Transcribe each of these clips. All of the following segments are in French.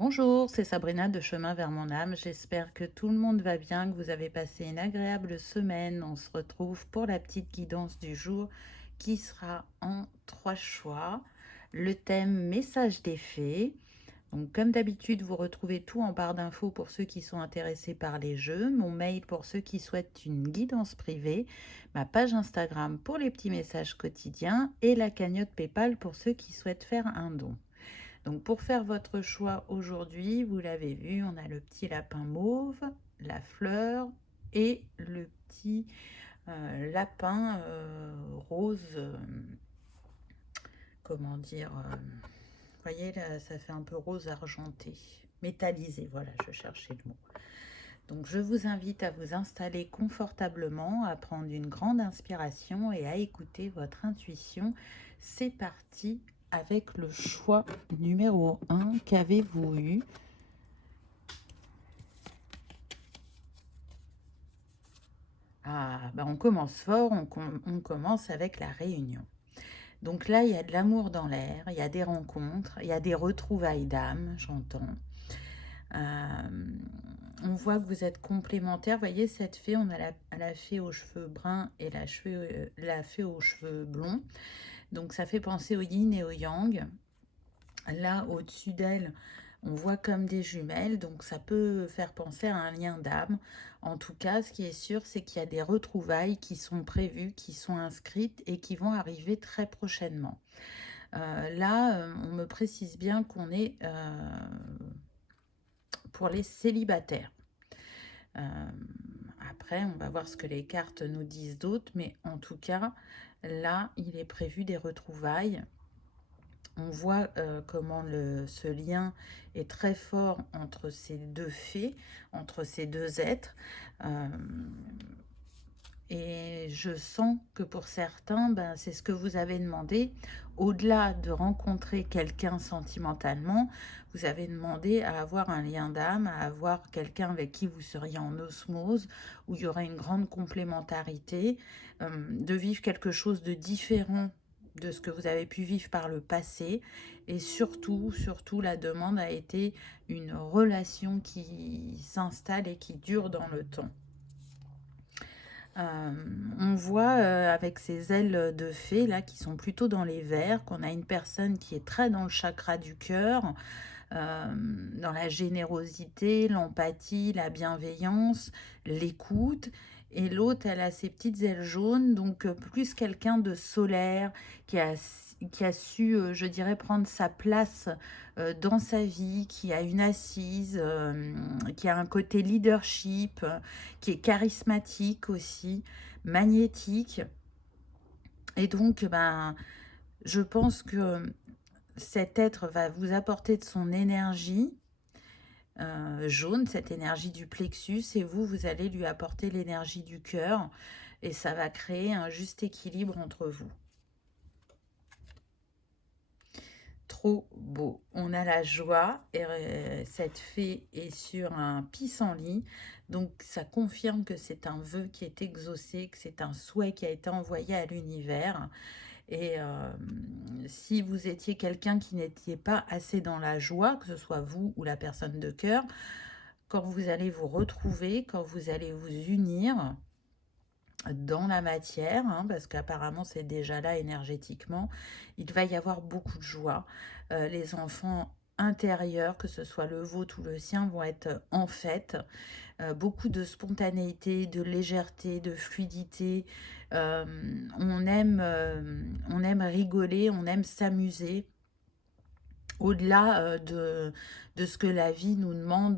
Bonjour, c'est Sabrina de Chemin vers mon âme. J'espère que tout le monde va bien, que vous avez passé une agréable semaine. On se retrouve pour la petite guidance du jour qui sera en 3 choix. Le thème message des fées. Donc, comme d'habitude, vous retrouvez tout en barre d'infos pour ceux qui sont intéressés par les jeux, mon mail pour ceux qui souhaitent une guidance privée, ma page Instagram pour les petits messages quotidiens et la cagnotte PayPal pour ceux qui souhaitent faire un don. Donc pour faire votre choix aujourd'hui, vous l'avez vu, on a le petit lapin mauve, la fleur et le petit lapin rose, comment dire, vous voyez là, ça fait un peu rose argenté, métallisé, voilà, je cherchais le mot. Donc je vous invite à vous installer confortablement, à prendre une grande inspiration et à écouter votre intuition. C'est parti avec le choix numéro 1. Qu'avez-vous eu? Ah, bah on commence fort, on commence avec la réunion. Donc là, il y a de l'amour dans l'air, il y a des rencontres, il y a des retrouvailles d'âme, j'entends. Euh, on voit que vous êtes complémentaires. Vous voyez, cette fée, on a la fée aux cheveux bruns et la fée aux cheveux blonds. Donc ça fait penser au yin et au yang. Là, au-dessus d'elle, on voit comme des jumelles, donc ça peut faire penser à un lien d'âme. En tout cas, ce qui est sûr, c'est qu'il y a des retrouvailles qui sont prévues, qui sont inscrites et qui vont arriver très prochainement. Là, on me précise bien qu'on est pour les célibataires. Euh, Après, on va voir ce que les cartes nous disent d'autres, mais en tout cas, là, il est prévu des retrouvailles. On voit comment ce lien est très fort entre ces deux fées, entre ces deux êtres. Euh, et je sens que pour certains, ben, c'est ce que vous avez demandé. Au-delà de rencontrer quelqu'un sentimentalement, vous avez demandé à avoir un lien d'âme, à avoir quelqu'un avec qui vous seriez en osmose, où il y aurait une grande complémentarité, de vivre quelque chose de différent de ce que vous avez pu vivre par le passé. Et surtout, la demande a été une relation qui s'installe et qui dure dans le temps. Euh, on voit avec ces ailes de fée là qui sont plutôt dans les verts qu'on a une personne qui est très dans le chakra du cœur, dans la générosité, l'empathie, la bienveillance, l'écoute. Et l'autre, elle a ses petites ailes jaunes, donc plus quelqu'un de solaire, qui a su, je dirais, prendre sa place dans sa vie, qui a une assise, qui a un côté leadership, qui est charismatique aussi, magnétique. Et donc, ben, je pense que cet être va vous apporter de son énergie jaune, cette énergie du plexus, et vous allez lui apporter l'énergie du cœur, et ça va créer un juste équilibre entre vous. Trop beau. On a la joie, et cette fée est sur un pissenlit, donc ça confirme que c'est un vœu qui est exaucé, que c'est un souhait qui a été envoyé à l'univers. Et si vous étiez quelqu'un qui n'était pas assez dans la joie, que ce soit vous ou la personne de cœur, quand vous allez vous retrouver, quand vous allez vous unir dans la matière, hein, parce qu'apparemment c'est déjà là énergétiquement, il va y avoir beaucoup de joie. Les enfants intérieurs, que ce soit le vôtre ou le sien, vont être en fête. Beaucoup de spontanéité, de légèreté, de fluidité. On aime rigoler, on aime s'amuser. Au-delà de ce que la vie nous demande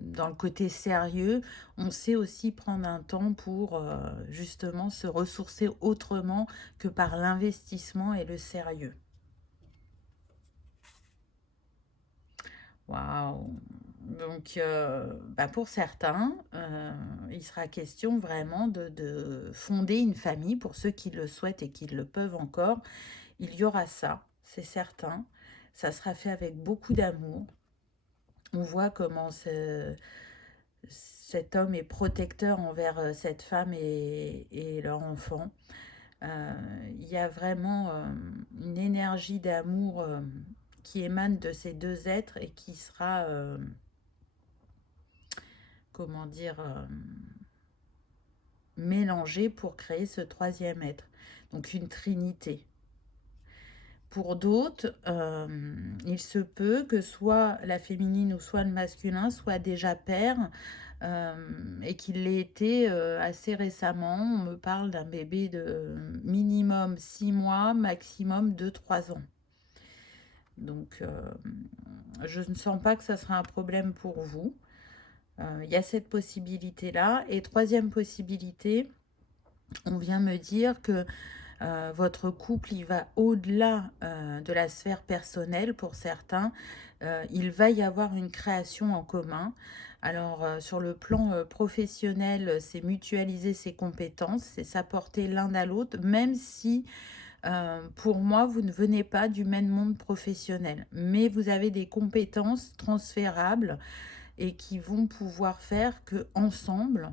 dans le côté sérieux, on sait aussi prendre un temps pour justement se ressourcer autrement que par l'investissement et le sérieux. Waouh! Donc, bah pour certains, il sera question vraiment de fonder une famille. Pour ceux qui le souhaitent et qui le peuvent encore, il y aura ça, c'est certain. Ça sera fait avec beaucoup d'amour. On voit comment cet homme est protecteur envers cette femme et leur enfant. Il y a vraiment une énergie d'amour qui émane de ces deux êtres et qui sera, comment dire, mélangé pour créer ce troisième être. Donc une trinité. Pour d'autres, il se peut que soit la féminine ou soit le masculin soit déjà père et qu'il l'ait été assez récemment. On me parle d'un bébé de minimum 6 mois, maximum de 3 ans. Donc, je ne sens pas que ça sera un problème pour vous. Il y a cette possibilité-là. Et troisième possibilité, on vient me dire que votre couple, il va au-delà de la sphère personnelle pour certains. Il va y avoir une création en commun. Alors, sur le plan professionnel, c'est mutualiser ses compétences, c'est s'apporter l'un à l'autre, même si pour moi, vous ne venez pas du même monde professionnel, mais vous avez des compétences transférables et qui vont pouvoir faire que ensemble,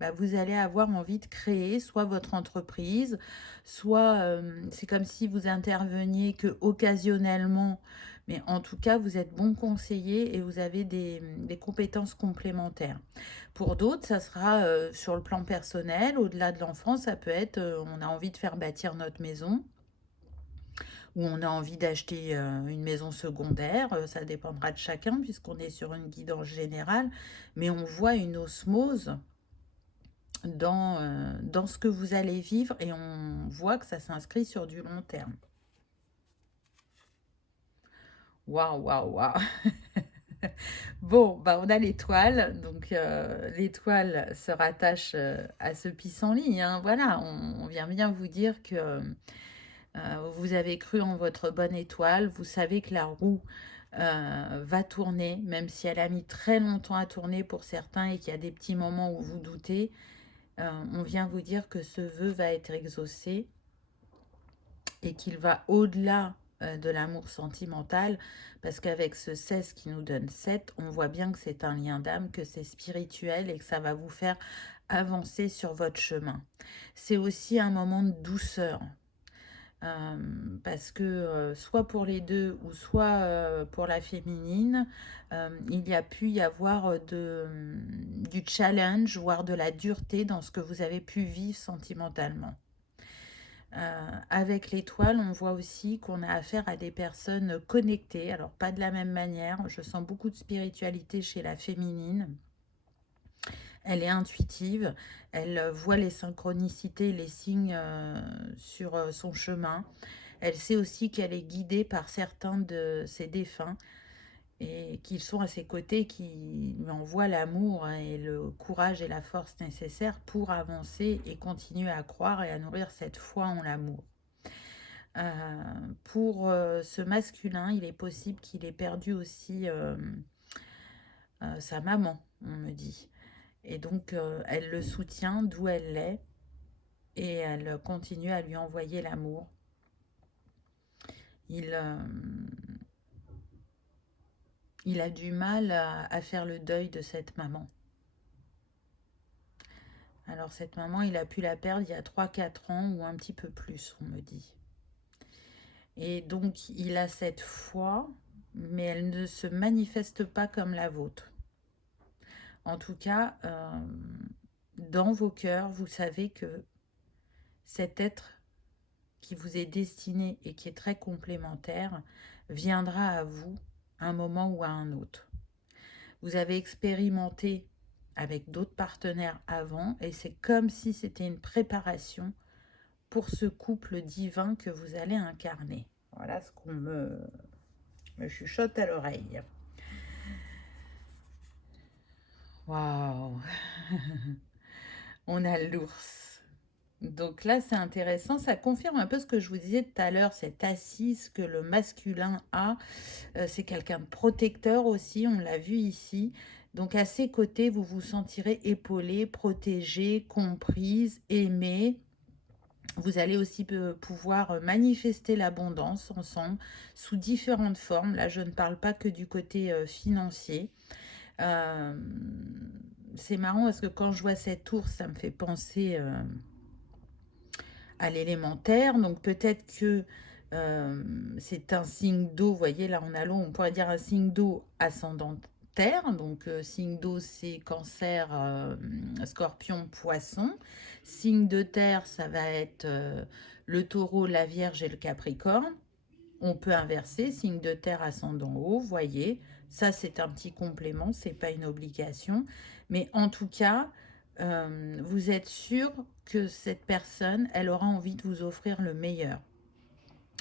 bah, vous allez avoir envie de créer soit votre entreprise, soit c'est comme si vous interveniez que occasionnellement, mais en tout cas, vous êtes bon conseiller et vous avez des compétences complémentaires. Pour d'autres, ça sera sur le plan personnel, au-delà de l'enfance, ça peut être on a envie de faire bâtir notre maison ou on a envie d'acheter une maison secondaire, ça dépendra de chacun puisqu'on est sur une guidance générale, mais on voit une osmose dans ce que vous allez vivre et on voit que ça s'inscrit sur du long terme. Waouh, waouh, waouh. Bon, bah on a l'étoile, donc l'étoile se rattache à ce pissenlit, hein. Voilà, on vient bien vous dire que vous avez cru en votre bonne étoile, vous savez que la roue va tourner, même si elle a mis très longtemps à tourner pour certains et qu'il y a des petits moments où vous doutez. On vient vous dire que ce vœu va être exaucé et qu'il va au-delà de l'amour sentimental, parce qu'avec ce 16 qui nous donne 7, on voit bien que c'est un lien d'âme, que c'est spirituel et que ça va vous faire avancer sur votre chemin. C'est aussi un moment de douceur, parce que soit pour les deux ou soit pour la féminine, il y a pu y avoir du challenge, voire de la dureté dans ce que vous avez pu vivre sentimentalement. Avec l'étoile, on voit aussi qu'on a affaire à des personnes connectées, alors pas de la même manière. Je sens beaucoup de spiritualité chez la féminine. Elle est intuitive, elle voit les synchronicités, les signes sur son chemin. Elle sait aussi qu'elle est guidée par certains de ses défunts et qu'ils sont à ses côtés, qui lui envoient l'amour et le courage et la force nécessaires pour avancer et continuer à croire et à nourrir cette foi en l'amour. Pour ce masculin, il est possible qu'il ait perdu aussi sa maman, on me dit. Et donc, elle le soutient d'où elle est et elle continue à lui envoyer l'amour. Il a du mal à faire le deuil de cette maman. Alors, cette maman, il a pu la perdre il y a 3-4 ans ou un petit peu plus, on me dit. Et donc, il a cette foi, mais elle ne se manifeste pas comme la vôtre. En tout cas, dans vos cœurs, vous savez que cet être qui vous est destiné et qui est très complémentaire viendra à vous à un moment ou à un autre. Vous avez expérimenté avec d'autres partenaires avant et c'est comme si c'était une préparation pour ce couple divin que vous allez incarner. Voilà ce qu'on me chuchote à l'oreille. Waouh. On a l'ours. Donc là, c'est intéressant. Ça confirme un peu ce que je vous disais tout à l'heure, cette assise que le masculin a. C'est quelqu'un de protecteur aussi, on l'a vu ici. Donc à ses côtés, vous vous sentirez épaulée, protégée, comprise, aimée. Vous allez aussi pouvoir manifester l'abondance ensemble sous différentes formes. Là, je ne parle pas que du côté financier. C'est marrant parce que quand je vois cet ours, ça me fait penser à l'élémentaire. Donc peut-être que C'est un signe d'eau, vous voyez, là on a l'eau, on pourrait dire un signe d'eau ascendant terre. Donc, signe d'eau, c'est cancer, scorpion, poisson. Signe de terre, ça va être le taureau, la vierge et le capricorne. On peut inverser, signe de terre ascendant haut, voyez. Ça, c'est un petit complément, c'est pas une obligation. Mais en tout cas, vous êtes sûr que cette personne, elle aura envie de vous offrir le meilleur.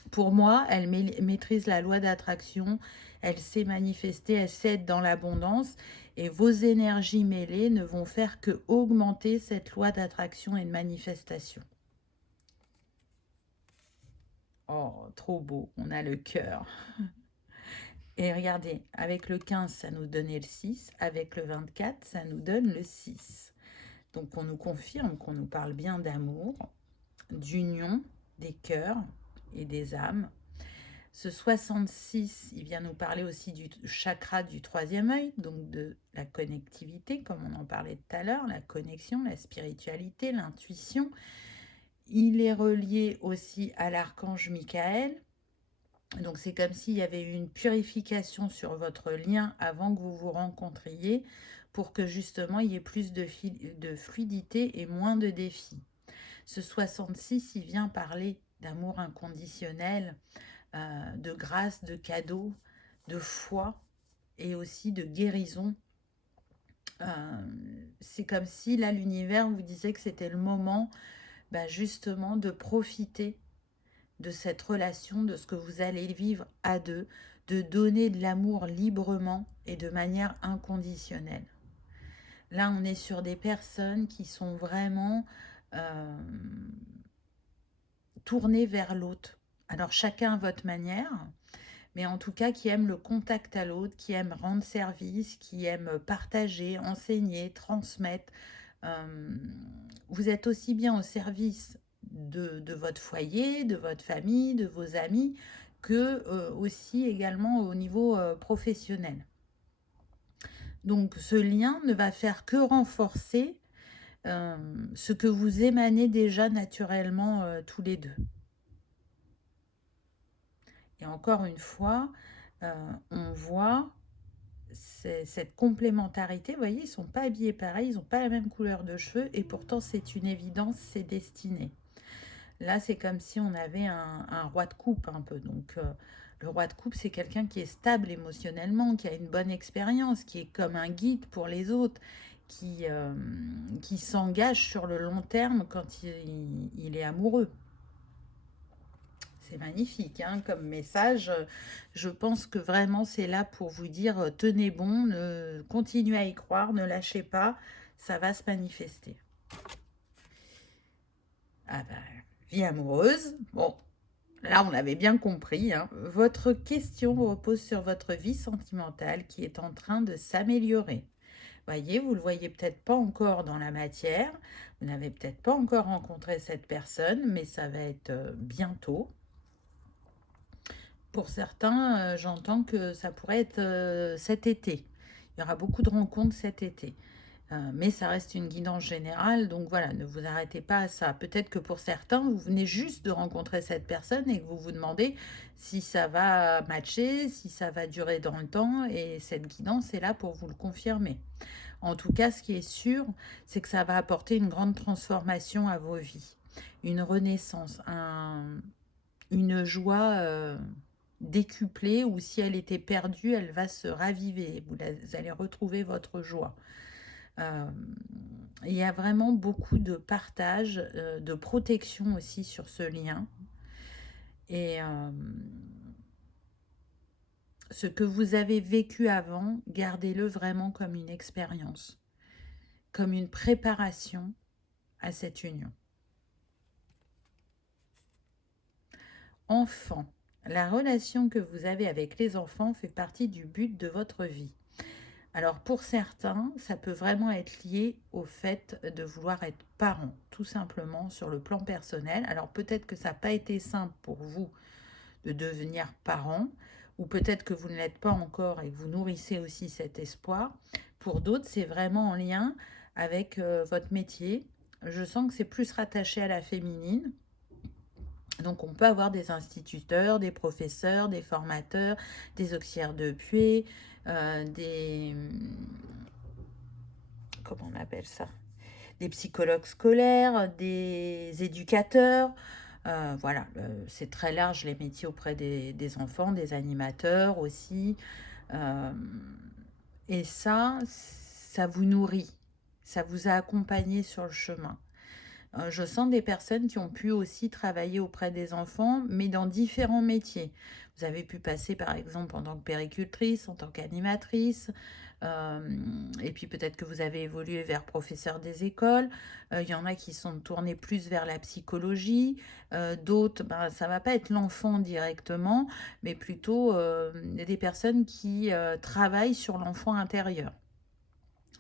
Pour moi, elle maîtrise la loi d'attraction, elle sait manifester, elle sait être dans l'abondance, et vos énergies mêlées ne vont faire que augmenter cette loi d'attraction et de manifestation. Oh, trop beau, on a le cœur. Et regardez, avec le 15, ça nous donnait le 6, avec le 24, ça nous donne le 6. Donc on nous confirme qu'on nous parle bien d'amour, d'union, des cœurs et des âmes. Ce 66, il vient nous parler aussi du chakra du troisième œil, donc de la connectivité, comme on en parlait tout à l'heure, la connexion, la spiritualité, l'intuition. Il est relié aussi à l'archange Michael. Donc c'est comme s'il y avait eu une purification sur votre lien avant que vous vous rencontriez, pour que justement il y ait plus de fluidité et moins de défis. Ce 66, il vient parler d'amour inconditionnel, de grâce, de cadeau, de foi et aussi de guérison. C'est comme si là l'univers vous disait que c'était le moment justement de profiter de cette relation, de ce que vous allez vivre à deux, de donner de l'amour librement et de manière inconditionnelle. Là, on est sur des personnes qui sont vraiment tournées vers l'autre. Alors, chacun à votre manière, mais en tout cas qui aiment le contact à l'autre, qui aiment rendre service, qui aiment partager, enseigner, transmettre. Vous êtes aussi bien au service de votre foyer, de votre famille, de vos amis, que aussi également au niveau professionnel. Donc ce lien ne va faire que renforcer ce que vous émanez déjà naturellement tous les deux. Et encore une fois, on voit cette complémentarité. Vous voyez, ils ne sont pas habillés pareil, ils n'ont pas la même couleur de cheveux, et pourtant c'est une évidence, c'est destiné. Là, c'est comme si on avait un roi de coupe un peu. Donc, le roi de coupe, c'est quelqu'un qui est stable émotionnellement, qui a une bonne expérience, qui est comme un guide pour les autres, qui s'engage sur le long terme quand il est amoureux. C'est magnifique comme message. Je pense que vraiment c'est là pour vous dire tenez bon, continuez à y croire, ne lâchez pas, ça va se manifester. Ah ben, vie amoureuse, bon, là on avait bien compris. Votre question repose sur votre vie sentimentale qui est en train de s'améliorer. Voyez, vous ne le voyez peut-être pas encore dans la matière, vous n'avez peut-être pas encore rencontré cette personne, mais ça va être bientôt. Pour certains, j'entends que ça pourrait être cet été. Il y aura beaucoup de rencontres cet été. Mais ça reste une guidance générale, donc voilà, ne vous arrêtez pas à ça. Peut-être que pour certains, vous venez juste de rencontrer cette personne et que vous vous demandez si ça va matcher, si ça va durer dans le temps, et cette guidance est là pour vous le confirmer. En tout cas, ce qui est sûr, c'est que ça va apporter une grande transformation à vos vies, une renaissance, une joie décuplée, ou si elle était perdue, elle va se raviver. Vous allez retrouver votre joie. Il y a vraiment beaucoup de partage, de protection aussi sur ce lien. Et ce que vous avez vécu avant, gardez-le vraiment comme une expérience, comme une préparation à cette union. Enfant, la relation que vous avez avec les enfants fait partie du but de votre vie. Alors pour certains, ça peut vraiment être lié au fait de vouloir être parent, tout simplement sur le plan personnel. Alors peut-être que ça n'a pas été simple pour vous de devenir parent, ou peut-être que vous ne l'êtes pas encore et que vous nourrissez aussi cet espoir. Pour d'autres, c'est vraiment en lien avec votre métier. Je sens que c'est plus rattaché à la féminine. Donc, on peut avoir des instituteurs, des professeurs, des formateurs, des auxiliaires de puée, des... Comment on appelle ça? Des psychologues scolaires, des éducateurs. Voilà, c'est très large les métiers auprès des enfants, des animateurs aussi. Euh, et ça vous nourrit, ça vous a accompagné sur le chemin. Je sens des personnes qui ont pu aussi travailler auprès des enfants, mais dans différents métiers. Vous avez pu passer par exemple en tant que péricultrice, en tant qu'animatrice, et puis peut-être que vous avez évolué vers professeur des écoles. Il y en a qui sont tournés plus vers la psychologie, d'autres, ben, ça ne va pas être l'enfant directement, mais plutôt des personnes qui travaillent sur l'enfant intérieur.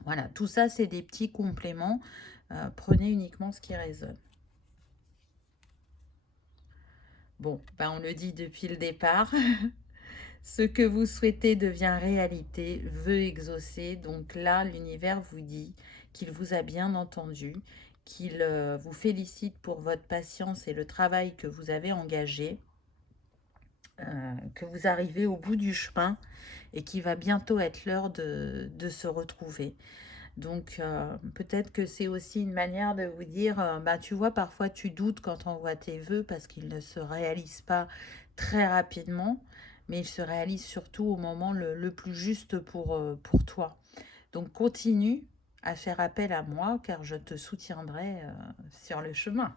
Voilà, tout ça, c'est des petits compléments. Prenez uniquement ce qui résonne. Bon, ben on le dit depuis le départ, ce que vous souhaitez devient réalité, veut exaucer. Donc là, l'univers vous dit qu'il vous a bien entendu, qu'il vous félicite pour votre patience et le travail que vous avez engagé, que vous arrivez au bout du chemin et qu'il va bientôt être l'heure de se retrouver. Donc peut-être que c'est aussi une manière de vous dire, bah, tu vois, parfois tu doutes quand on voit tes vœux parce qu'ils ne se réalisent pas très rapidement, mais ils se réalisent surtout au moment le plus juste pour toi. Donc continue à faire appel à moi car je te soutiendrai sur le chemin.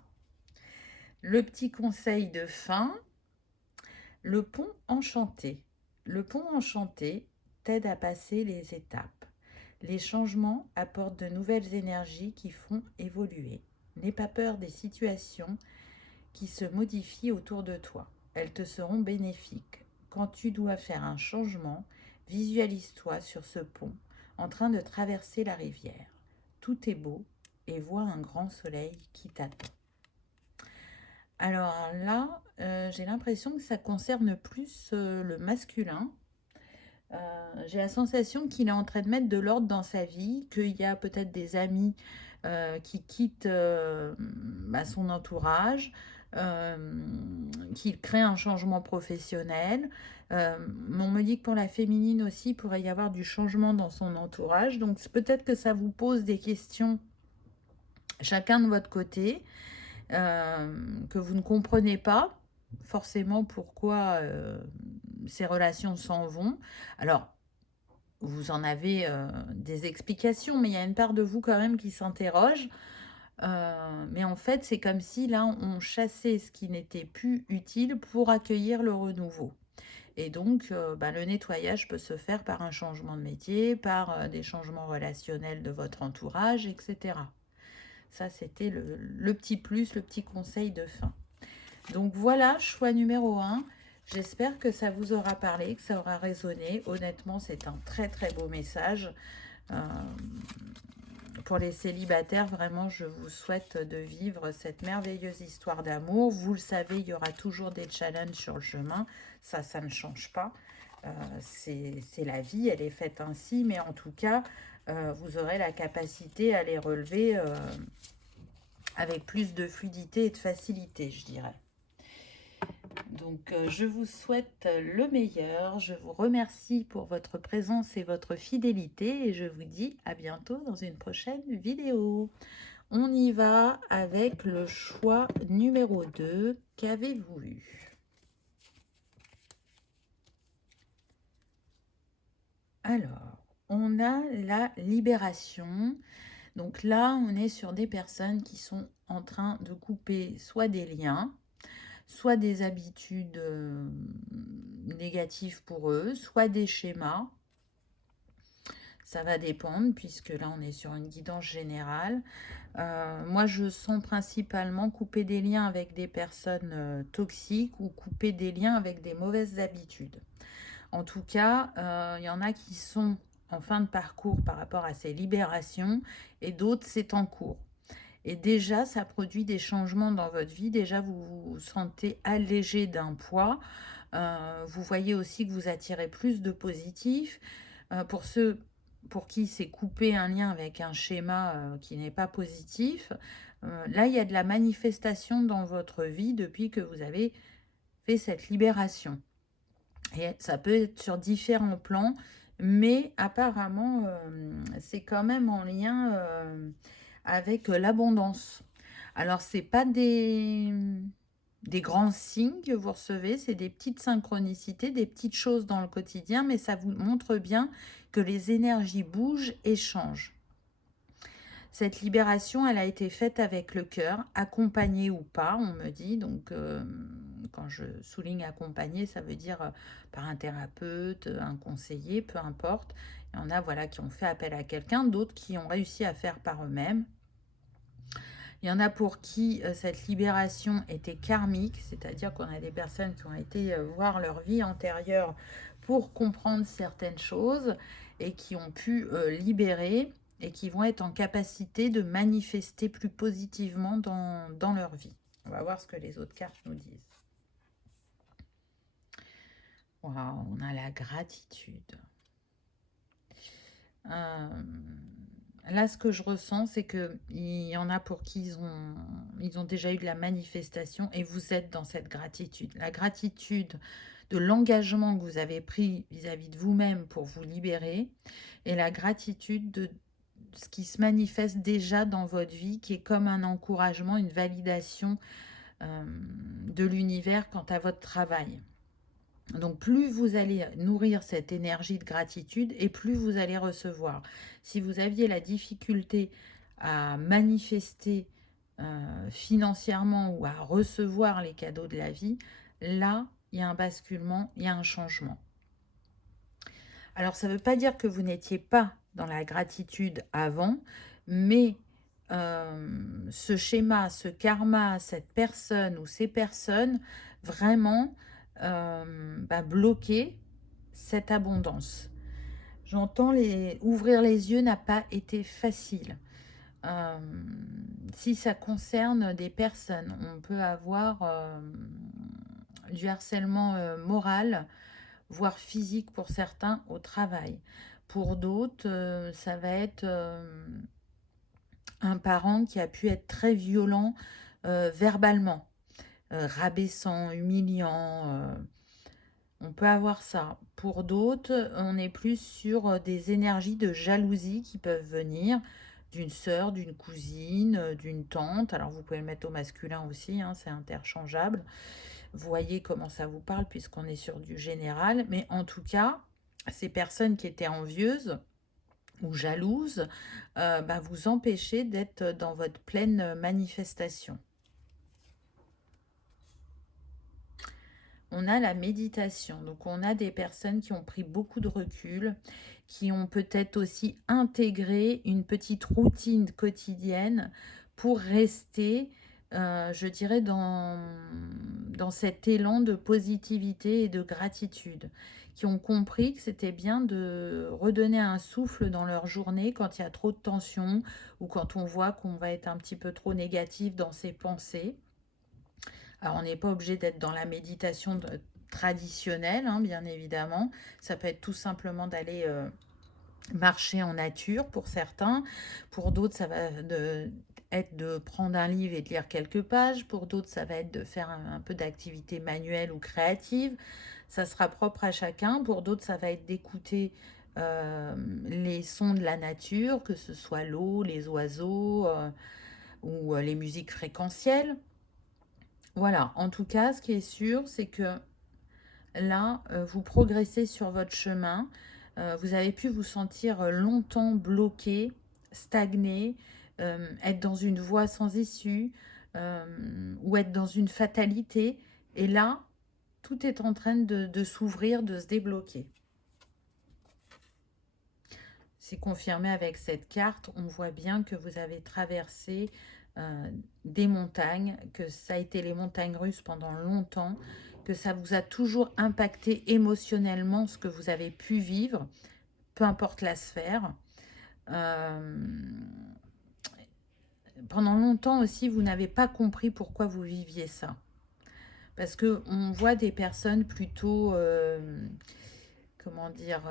Le petit conseil de fin, le pont enchanté. Le pont enchanté t'aide à passer les étapes. Les changements apportent de nouvelles énergies qui font évoluer. N'aie pas peur des situations qui se modifient autour de toi. Elles te seront bénéfiques. Quand tu dois faire un changement, visualise-toi sur ce pont en train de traverser la rivière. Tout est beau et vois un grand soleil qui t'attend. Alors là, j'ai l'impression que ça concerne plus le masculin. J'ai la sensation qu'il est en train de mettre de l'ordre dans sa vie, qu'il y a peut-être des amis qui quittent son entourage, euh, qu'il crée un changement professionnel. On me dit que pour la féminine aussi, il pourrait y avoir du changement dans son entourage. Donc peut-être que ça vous pose des questions chacun de votre côté, que vous ne comprenez pas forcément pourquoi ces relations s'en vont. Alors, vous en avez des explications, mais il y a une part de vous quand même qui s'interroge. Mais en fait, c'est comme si là, on chassait ce qui n'était plus utile pour accueillir le renouveau. Et donc, le nettoyage peut se faire par un changement de métier, par des changements relationnels de votre entourage, etc. Ça, c'était le petit plus, le petit conseil de fin. Donc voilà, choix numéro 1. J'espère que ça vous aura parlé, que ça aura résonné. Honnêtement, c'est un très très beau message. Pour les célibataires, vraiment, je vous souhaite de vivre cette merveilleuse histoire d'amour. Vous le savez, il y aura toujours des challenges sur le chemin. Ça ne change pas. C'est la vie, elle est faite ainsi. Mais en tout cas, vous aurez la capacité à les relever avec plus de fluidité et de facilité, je dirais. Donc, je vous souhaite le meilleur. Je vous remercie pour votre présence et votre fidélité. Et je vous dis à bientôt dans une prochaine vidéo. On y va avec le choix numéro 2. Qu'avez-vous eu? Alors, on a la libération. Donc là, on est sur des personnes qui sont en train de couper soit des liens, soit des habitudes négatives pour eux, soit des schémas. Ça va dépendre puisque là, on est sur une guidance générale. Moi, je sens principalement couper des liens avec des personnes toxiques ou couper des liens avec des mauvaises habitudes. En tout cas, il y en a qui sont en fin de parcours par rapport à ces libérations et d'autres, c'est en cours. Et déjà, ça produit des changements dans votre vie. Déjà, vous vous sentez allégé d'un poids. Vous voyez aussi que vous attirez plus de positif. Pour ceux pour qui c'est couper un lien avec un schéma qui n'est pas positif, Là, il y a de la manifestation dans votre vie depuis que vous avez fait cette libération. Et ça peut être sur différents plans, mais apparemment, c'est quand même en lien avec l'abondance. Alors, c'est pas des grands signes que vous recevez, c'est des petites synchronicités, des petites choses dans le quotidien, mais ça vous montre bien que les énergies bougent et changent. Cette libération, elle a été faite avec le cœur, accompagnée ou pas, on me dit. Donc, quand je souligne accompagné, ça veut dire par un thérapeute, un conseiller, peu importe. Il y en a voilà, qui ont fait appel à quelqu'un, d'autres qui ont réussi à faire par eux-mêmes. Il y en a pour qui cette libération était karmique, c'est-à-dire qu'on a des personnes qui ont été voir leur vie antérieure pour comprendre certaines choses et qui ont pu libérer et qui vont être en capacité de manifester plus positivement dans leur vie. On va voir ce que les autres cartes nous disent. Waouh, on a la gratitude. Là, ce que je ressens, c'est qu'il y en a pour qui ils ont déjà eu de la manifestation et vous êtes dans cette gratitude. La gratitude de l'engagement que vous avez pris vis-à-vis de vous-même pour vous libérer et la gratitude de ce qui se manifeste déjà dans votre vie, qui est comme un encouragement, une validation de l'univers quant à votre travail. Donc, plus vous allez nourrir cette énergie de gratitude et plus vous allez recevoir. Si vous aviez la difficulté à manifester financièrement ou à recevoir les cadeaux de la vie, là, il y a un basculement, il y a un changement. Alors, ça ne veut pas dire que vous n'étiez pas dans la gratitude avant, mais ce schéma, ce karma, cette personne ou ces personnes, vraiment bloquer cette abondance. J'entends ouvrir les yeux n'a pas été facile. Si ça concerne des personnes, on peut avoir du harcèlement moral, voire physique pour certains au travail. Pour d'autres, ça va être un parent qui a pu être très violent verbalement, rabaissant, humiliant. On peut avoir ça. Pour d'autres, on est plus sur des énergies de jalousie qui peuvent venir d'une sœur, d'une cousine, d'une tante. Alors, vous pouvez le mettre au masculin aussi, hein, c'est interchangeable. Voyez comment ça vous parle puisqu'on est sur du général. Mais en tout cas, ces personnes qui étaient envieuses ou jalouses vous empêchez d'être dans votre pleine manifestation. On a la méditation. Donc, on a des personnes qui ont pris beaucoup de recul, qui ont peut-être aussi intégré une petite routine quotidienne pour rester, je dirais, dans cet élan de positivité et de gratitude, qui ont compris que c'était bien de redonner un souffle dans leur journée quand il y a trop de tension ou quand on voit qu'on va être un petit peu trop négatif dans ses pensées. Alors, on n'est pas obligé d'être dans la méditation traditionnelle, hein, bien évidemment. Ça peut être tout simplement d'aller marcher en nature pour certains. Pour d'autres, ça va être de prendre un livre et de lire quelques pages. Pour d'autres, ça va être de faire un peu d'activité manuelle ou créative. Ça sera propre à chacun. Pour d'autres, ça va être d'écouter les sons de la nature, que ce soit l'eau, les oiseaux ou les musiques fréquentielles. Voilà, en tout cas, ce qui est sûr, c'est que là, vous progressez sur votre chemin. Vous avez pu vous sentir longtemps bloqué, stagné, être dans une voie sans issue ou être dans une fatalité. Et là, tout est en train de s'ouvrir, de se débloquer. C'est confirmé avec cette carte. On voit bien que vous avez traversé des montagnes, que ça a été les montagnes russes pendant longtemps, que ça vous a toujours impacté émotionnellement ce que vous avez pu vivre, peu importe la sphère. Pendant longtemps aussi, vous n'avez pas compris pourquoi vous viviez ça. Parce qu'on voit des personnes plutôt, comment dire,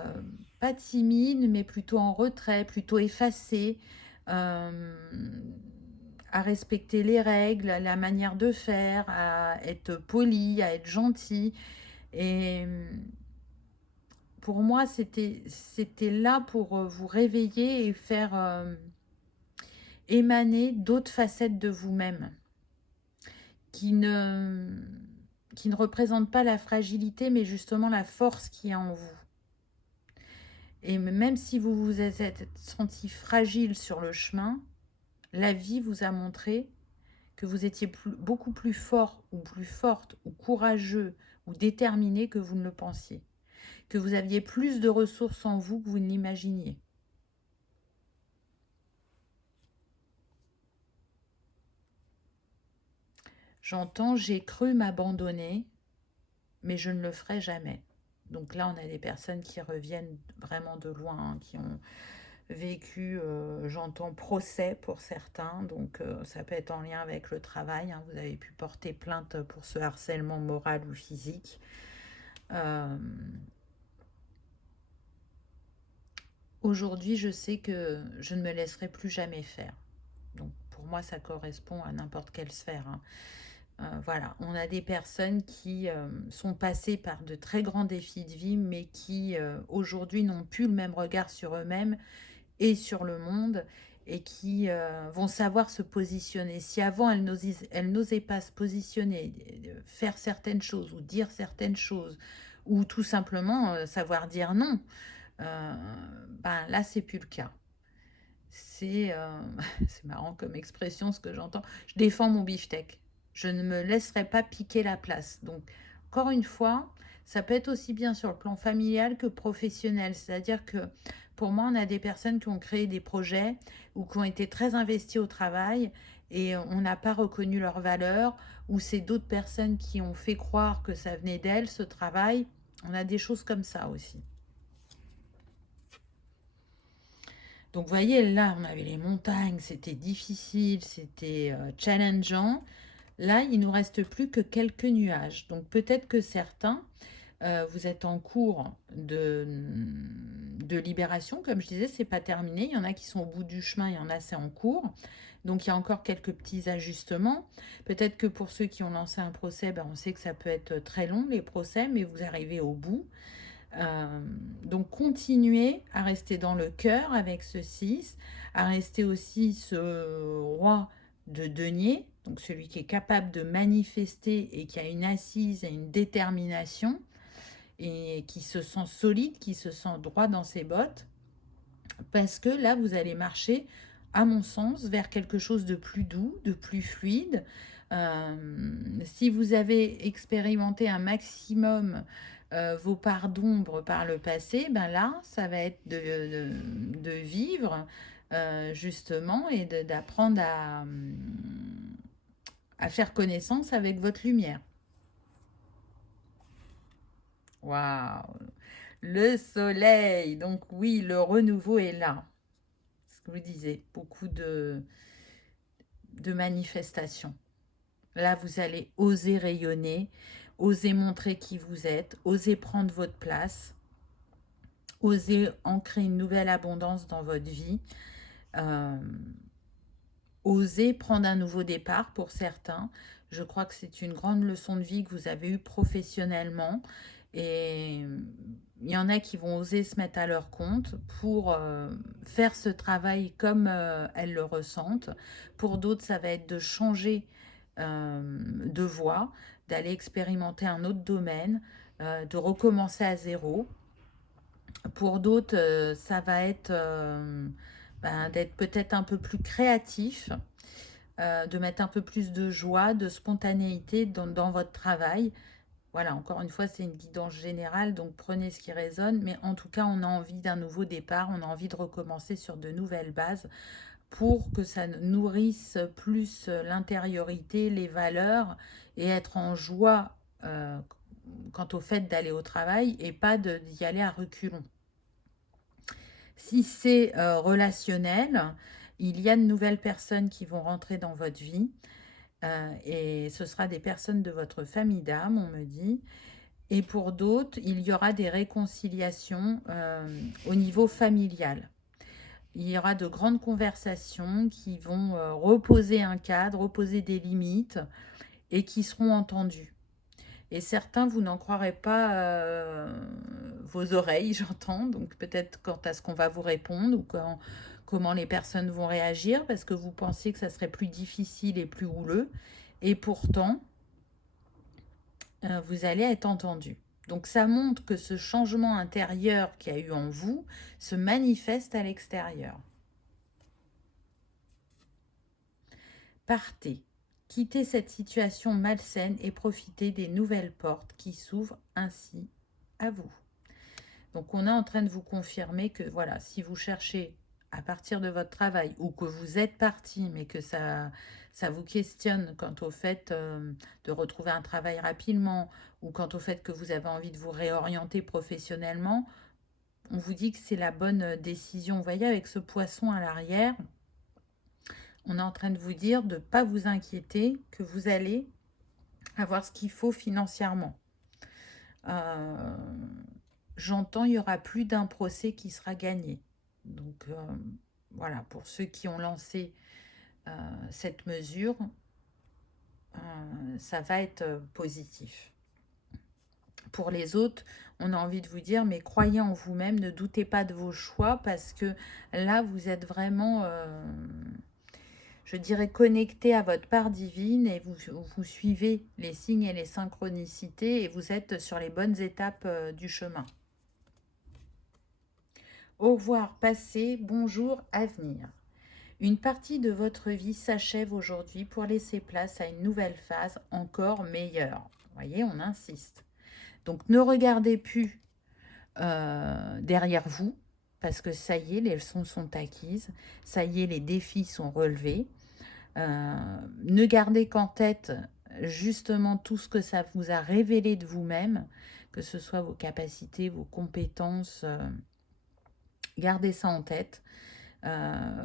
pas timides, mais plutôt en retrait, plutôt effacées, à respecter les règles, la manière de faire, à être poli, à être gentil. Et pour moi, c'était là pour vous réveiller et faire émaner d'autres facettes de vous-même qui ne, qui ne représentent pas la fragilité, mais justement la force qui est en vous. Et même si vous vous êtes senti fragile sur le chemin, la vie vous a montré que vous étiez beaucoup plus fort ou plus forte ou courageux ou déterminé que vous ne le pensiez, que vous aviez plus de ressources en vous que vous ne l'imaginiez. J'entends, j'ai cru m'abandonner, mais je ne le ferai jamais. Donc là, on a des personnes qui reviennent vraiment de loin, hein, qui ont vécu, j'entends, procès pour certains, donc ça peut être en lien avec le travail, hein. Vous avez pu porter plainte pour ce harcèlement moral ou physique. Aujourd'hui, je sais que je ne me laisserai plus jamais faire. Donc pour moi, ça correspond à n'importe quelle sphère, hein. Voilà, on a des personnes qui sont passées par de très grands défis de vie, mais qui aujourd'hui n'ont plus le même regard sur eux-mêmes et sur le monde, et qui vont savoir se positionner. Si avant elles n'osaient pas se positionner, faire certaines choses ou dire certaines choses, ou tout simplement savoir dire non, ben là c'est plus le cas. C'est c'est marrant comme expression ce que j'entends. Je défends mon beefsteak. Je ne me laisserai pas piquer la place. Donc, encore une fois, ça peut être aussi bien sur le plan familial que professionnel. C'est-à-dire que pour moi, on a des personnes qui ont créé des projets ou qui ont été très investies au travail et on n'a pas reconnu leur valeur, ou c'est d'autres personnes qui ont fait croire que ça venait d'elles, ce travail. On a des choses comme ça aussi. Donc, vous voyez, là, on avait les montagnes, c'était difficile, c'était challengeant. Là, il ne nous reste plus que quelques nuages. Donc, peut-être que certains, vous êtes en cours de libération. Comme je disais, c'est pas terminé. Il y en a qui sont au bout du chemin, il y en a, c'est en cours. Donc, il y a encore quelques petits ajustements. Peut-être que pour ceux qui ont lancé un procès, ben, on sait que ça peut être très long, les procès, mais vous arrivez au bout. Donc continuez à rester dans le cœur avec ce 6, à rester aussi ce roi de denier, donc celui qui est capable de manifester et qui a une assise et une détermination et qui se sent solide, qui se sent droit dans ses bottes, parce que là vous allez marcher, à mon sens, vers quelque chose de plus doux, de plus fluide. Si vous avez expérimenté un maximum vos parts d'ombre par le passé, ben là, ça va être de vivre justement et d'apprendre à faire connaissance avec votre lumière. Waouh! Le soleil, donc oui, le renouveau est là. Ce que vous disiez, beaucoup de manifestations. Là, vous allez oser rayonner, oser montrer qui vous êtes, oser prendre votre place, oser ancrer une nouvelle abondance dans votre vie, euh, oser prendre un nouveau départ pour certains. Je crois que c'est une grande leçon de vie que vous avez eue professionnellement, et il y en a qui vont oser se mettre à leur compte pour faire ce travail comme elles le ressentent. Pour d'autres, ça va être de changer de voie, d'aller expérimenter un autre domaine, de recommencer à zéro. Pour d'autres, ça va être d'être peut-être un peu plus créatif, de mettre un peu plus de joie, de spontanéité dans votre travail. Voilà, encore une fois, c'est une guidance générale, donc prenez ce qui résonne. Mais en tout cas, on a envie d'un nouveau départ, on a envie de recommencer sur de nouvelles bases pour que ça nourrisse plus l'intériorité, les valeurs, et être en joie quant au fait d'aller au travail et pas d'y aller à reculons. Si c'est relationnel, il y a de nouvelles personnes qui vont rentrer dans votre vie et ce sera des personnes de votre famille d'âme, on me dit. Et pour d'autres, il y aura des réconciliations au niveau familial. Il y aura de grandes conversations qui vont reposer un cadre, reposer des limites et qui seront entendues. Et certains, vous n'en croirez pas vos oreilles, j'entends, donc peut-être quant à ce qu'on va vous répondre ou comment les personnes vont réagir, parce que vous pensiez que ça serait plus difficile et plus houleux. Et pourtant, vous allez être entendu. Donc ça montre que ce changement intérieur qu'il y a eu en vous se manifeste à l'extérieur. Partez, quittez cette situation malsaine et profitez des nouvelles portes qui s'ouvrent ainsi à vous. Donc on est en train de vous confirmer que voilà, si vous cherchez à partir de votre travail ou que vous êtes parti mais que ça vous questionne quant au fait de retrouver un travail rapidement ou quant au fait que vous avez envie de vous réorienter professionnellement, on vous dit que c'est la bonne décision. Vous voyez, avec ce poisson à l'arrière, on est en train de vous dire de ne pas vous inquiéter, que vous allez avoir ce qu'il faut financièrement. J'entends, il n'y aura plus d'un procès qui sera gagné. Donc voilà, pour ceux qui ont lancé cette mesure, ça va être positif. Pour les autres, on a envie de vous dire, mais croyez en vous-même, ne doutez pas de vos choix, parce que là, vous êtes vraiment, je dirais, connecté à votre part divine et vous suivez les signes et les synchronicités et vous êtes sur les bonnes étapes du chemin. Au revoir passé, bonjour avenir. Une partie de votre vie s'achève aujourd'hui pour laisser place à une nouvelle phase encore meilleure. Vous voyez, on insiste. Donc ne regardez plus derrière vous, parce que ça y est, les leçons sont acquises, ça y est, les défis sont relevés. Ne gardez qu'en tête justement tout ce que ça vous a révélé de vous-même, que ce soit vos capacités, vos compétences, gardez ça en tête.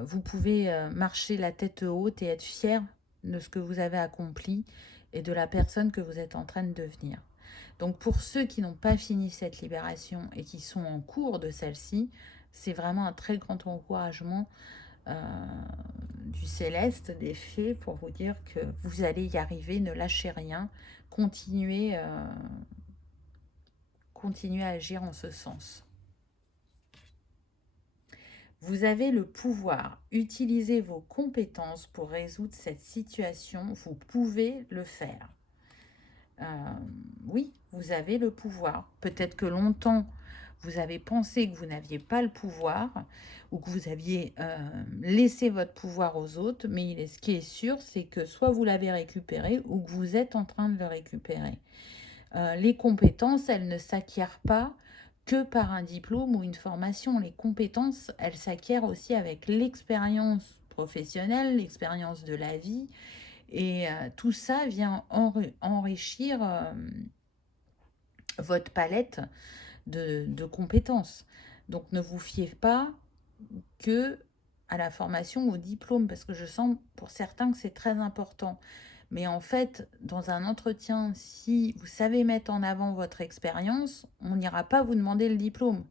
Vous pouvez marcher la tête haute et être fier de ce que vous avez accompli et de la personne que vous êtes en train de devenir. Donc pour ceux qui n'ont pas fini cette libération et qui sont en cours de celle-ci, c'est vraiment un très grand encouragement du céleste, des fées, pour vous dire que vous allez y arriver, ne lâchez rien, continuez à agir en ce sens. Vous avez le pouvoir, utilisez vos compétences pour résoudre cette situation, vous pouvez le faire. Oui, vous avez le pouvoir. Peut-être que longtemps, vous avez pensé que vous n'aviez pas le pouvoir ou que vous aviez laissé votre pouvoir aux autres, mais ce qui est sûr, c'est que soit vous l'avez récupéré ou que vous êtes en train de le récupérer. Les compétences, elles ne s'acquièrent pas que par un diplôme ou une formation. Les compétences, elles s'acquièrent aussi avec l'expérience professionnelle, l'expérience de la vie. Et tout ça vient enrichir votre palette de compétences. Donc ne vous fiez pas que à la formation ou au diplôme, parce que je sens pour certains que c'est très important. Mais en fait, dans un entretien, si vous savez mettre en avant votre expérience, on n'ira pas vous demander le diplôme,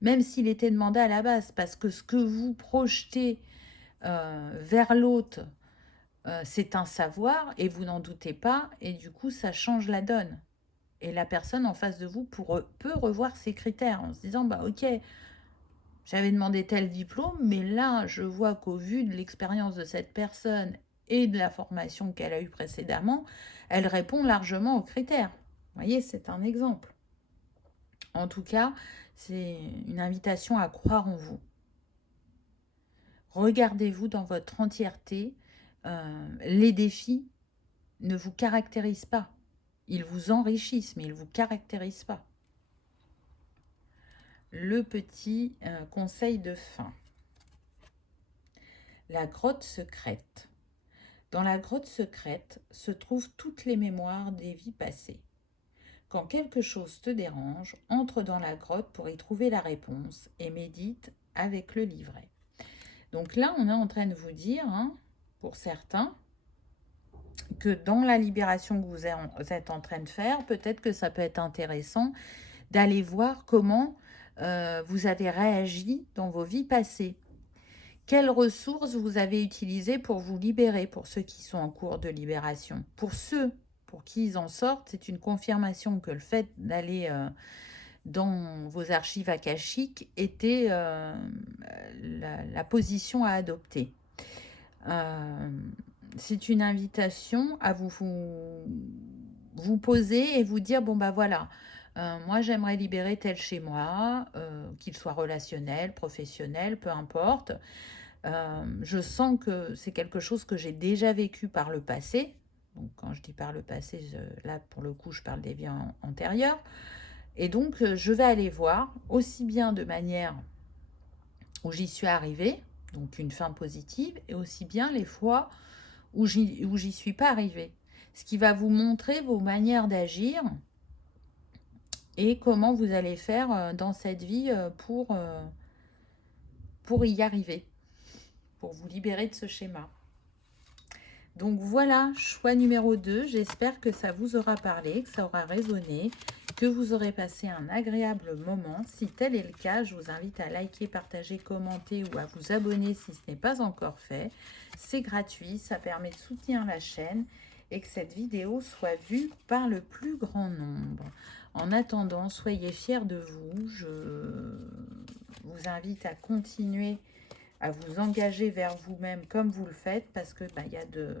même s'il était demandé à la base, parce que ce que vous projetez vers l'autre, c'est un savoir et vous n'en doutez pas, et du coup, ça change la donne. Et la personne en face de vous peut revoir ses critères en se disant, bah ok, j'avais demandé tel diplôme, mais là, je vois qu'au vu de l'expérience de cette personne et de la formation qu'elle a eue précédemment, elle répond largement aux critères. Vous voyez, c'est un exemple. En tout cas, c'est une invitation à croire en vous. Regardez-vous dans votre entièreté. Les défis ne vous caractérisent pas. Ils vous enrichissent, mais ils ne vous caractérisent pas. Le petit conseil de fin. La grotte secrète. Dans la grotte secrète se trouvent toutes les mémoires des vies passées. Quand quelque chose te dérange, entre dans la grotte pour y trouver la réponse et médite avec le livret. Donc là, on est en train de vous dire, pour certains, que dans la libération que vous êtes en train de faire, peut-être que ça peut être intéressant d'aller voir comment vous avez réagi dans vos vies passées. Quelles ressources vous avez utilisées pour vous libérer, pour ceux qui sont en cours de libération? Pour ceux pour qui ils en sortent, c'est une confirmation que le fait d'aller dans vos archives akashiques était la position à adopter. C'est une invitation à vous poser et vous dire, bon bah voilà, moi j'aimerais libérer tel chez moi, qu'il soit relationnel, professionnel, peu importe. Je sens que c'est quelque chose que j'ai déjà vécu par le passé. Donc quand je dis par le passé, là pour le coup je parle des vies antérieures. Et donc je vais aller voir aussi bien de manière où j'y suis arrivée, donc une fin positive, et aussi bien les fois où j'y suis pas arrivée. Ce qui va vous montrer vos manières d'agir et comment vous allez faire dans cette vie pour y arriver, pour vous libérer de ce schéma. Donc voilà, choix numéro 2. J'espère que ça vous aura parlé, que ça aura résonné, que vous aurez passé un agréable moment. Si tel est le cas, je vous invite à liker, partager, commenter ou à vous abonner si ce n'est pas encore fait. C'est gratuit, ça permet de soutenir la chaîne et que cette vidéo soit vue par le plus grand nombre. En attendant, soyez fiers de vous. Je vous invite à continuer à vous engager vers vous-même comme vous le faites, parce que y a de